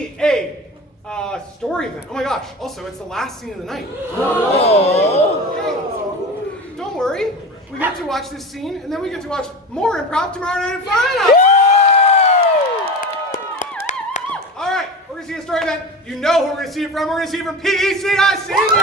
a story event. Oh my gosh, also it's the last scene of the night. Hey, don't worry, we get to watch this scene and then we get to watch more improv tomorrow night at 5. Alright, we're going to see a story event. You know who we're going to see it from. We're going to see it from PECI Senior.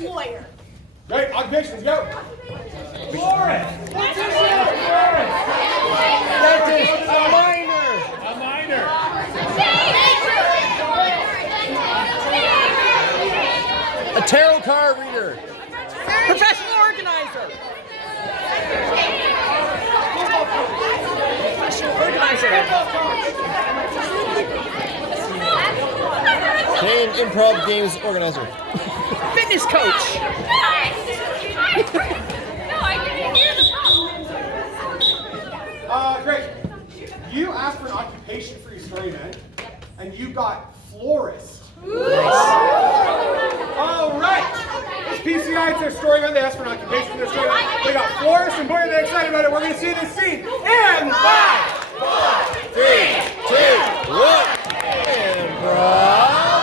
Lawyer. Great, occupations, go. Florist. What's Dentist. A miner. A miner. A tarot card reader. Professional organizer. Professional organizer. Canadian Improv Games organizer. Fitness coach. Great. You asked for an occupation for your story event, and you got florist. All right. It's PCI, it's their story event. They asked for an occupation for their story event. They got florist, and boy, are they excited about it. We're going to see this scene in 5, 4, 3, 2, 1. Improv.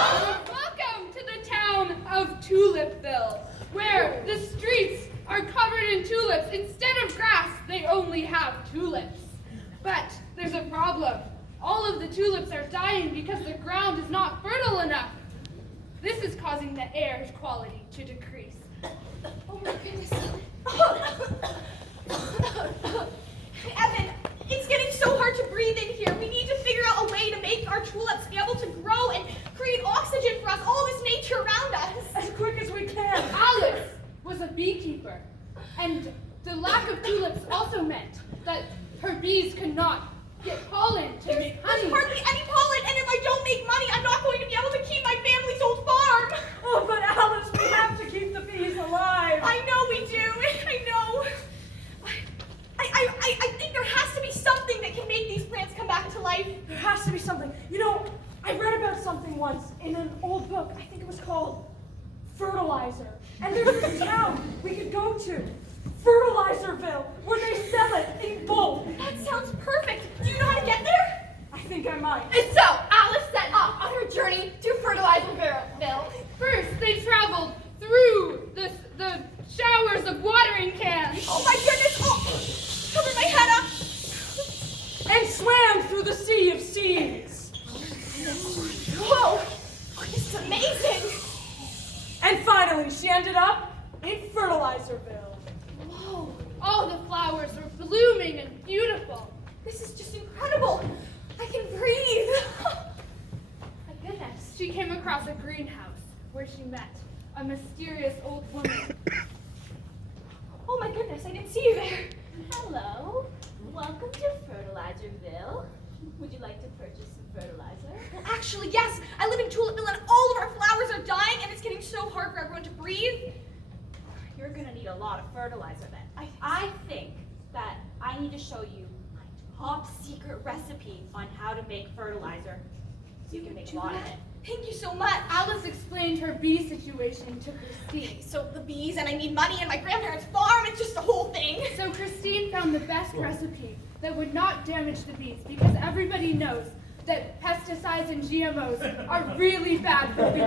Tulipville, where the streets are covered in tulips. Instead of grass, they only have tulips. But there's a problem. All of the tulips are dying because the ground is not fertile enough. This is causing the air quality to decrease. Oh my goodness. Evan, it's getting so hard to breathe in here. We need to figure out a way to make our tulips be able to grow and create oxygen for us, all this nature around us. As quick as we can. Alice was a beekeeper, and the lack of tulips also meant that her bees could not get pollen to make honey. There's hardly any pollen, and if I don't make money, I'm not going to be able to keep my family's old farm. Oh, but Alice, we have to keep the bees alive. I know we do. I know. I think there has to be something that can make these plants come back to life. There has to be something. You know, I read about something once in an old book. I think it was called Fertilizer. And there's this town we could go to, Fertilizerville, where they sell it in bulk. That sounds perfect. Do you know how to get there? I think I might. And so, Alice set off on her journey to Fertilizerville. First, they traveled through the showers of watering cans. Oh my goodness! Oh, cover my head up. And swam through the sea of seeds. Whoa! This is amazing. And finally, she ended up in Fertilizerville. Whoa! All the flowers were blooming and beautiful. This is just incredible. I can breathe. My goodness. She came across a greenhouse where she met a mysterious old woman. Oh my goodness, I didn't see you there. Hello. Welcome to Fertilizerville. Would you like to purchase some fertilizer? Well, actually, yes. I live in Tulipville and all of our flowers are dying and it's getting so hard for everyone to breathe. You're going to need a lot of fertilizer then. I think that I need to show you my top secret recipe on how to make fertilizer so you can make a lot of it. Thank you so much. Alice explained her bee situation to Christine. So the bees, and I need money, and my grandparents' farm, it's just the whole thing. So Christine found the best recipe that would not damage the bees because everybody knows that pesticides and GMOs are really bad for bees.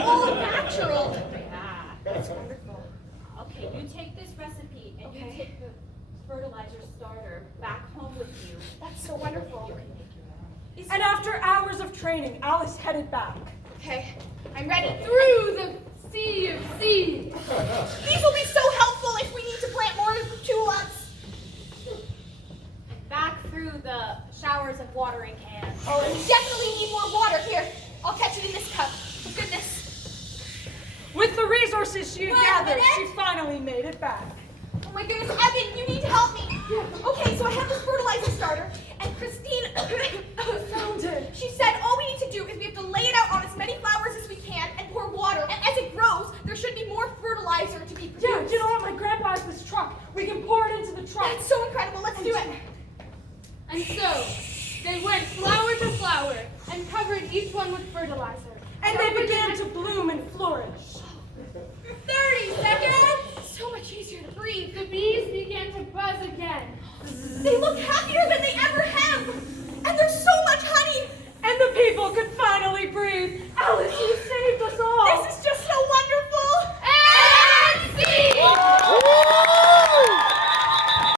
All natural. Ah, that's wonderful. Okay, you take this recipe and you take the fertilizer starter back home with you. That's so wonderful. You can make your own. And after hours of training, Alice headed back. Okay, I'm ready. Through the sea of seeds. These will be so helpful if we need to plant more tulips. Back through the showers of watering cans. Oh, we definitely need more water. Here, I'll catch it in this cup. Oh, goodness. With the resources she had gathered, she finally made it back. Oh my goodness, Evan, you need to help me. Okay, so I have this fertilizer starter, and Christine found it. She said all we need to do is we have to lay it out